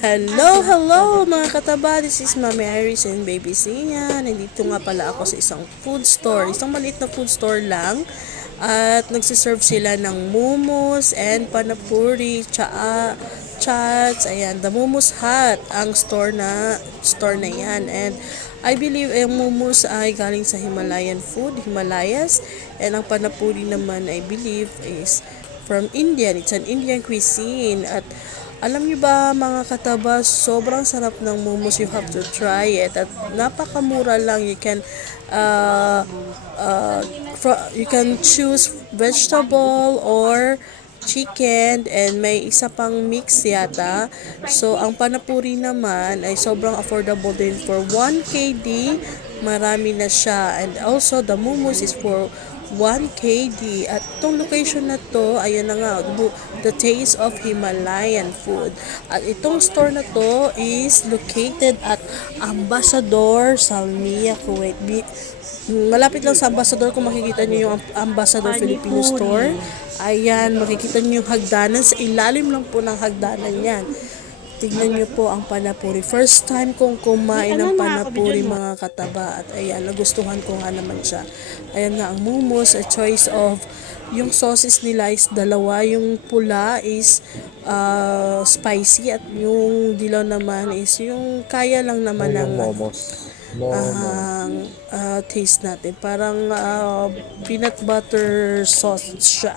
Hello, hello mga kataba. This is Mami Iris and Baby Sia. Nandito nga pala ako sa isang food store. Isang maliit na food store lang. At nagsiserve sila ng momos and panapuri, tsaa, chats. Ayan, the Momos Hut ang store na store na yan. And I believe ang momos ay galing sa Himalayan food, Himalayas. And ang panapuri naman I believe is from Indian. It's an Indian cuisine. At alam niyo ba mga kataba, sobrang sarap ng momos. You have to try it. At napakamura lang. You can uh, uh, you can choose vegetable or chicken and may isa pang mix yata. So, ang panapuri naman ay sobrang affordable din for 1 KD. Marami na siya. And also, the momos is for 1 KD. At itong location na to, ayan na nga, the taste of Himalayan food. At itong store na to is located at Ambassador Salmia, Kuwait. Malapit lang sa Ambassador kung makikita niyo yung Am- Ambassador Filipino Store. Ayan, makikita niyo yung hagdanan. Sa ilalim lang po ng hagdanan yan. Tignan niyo po ang panapuri. First time kong kumain ng panapuri mga kataba. At ayan, nagustuhan ko nga naman siya. Ayan nga ang momos, a choice of yung sauces nila is dalawa. Yung pula is uh, spicy at yung dilaw naman is yung kaya lang naman ng momos. Momo. ang ah, taste natin. Parang ah, peanut butter sauce siya.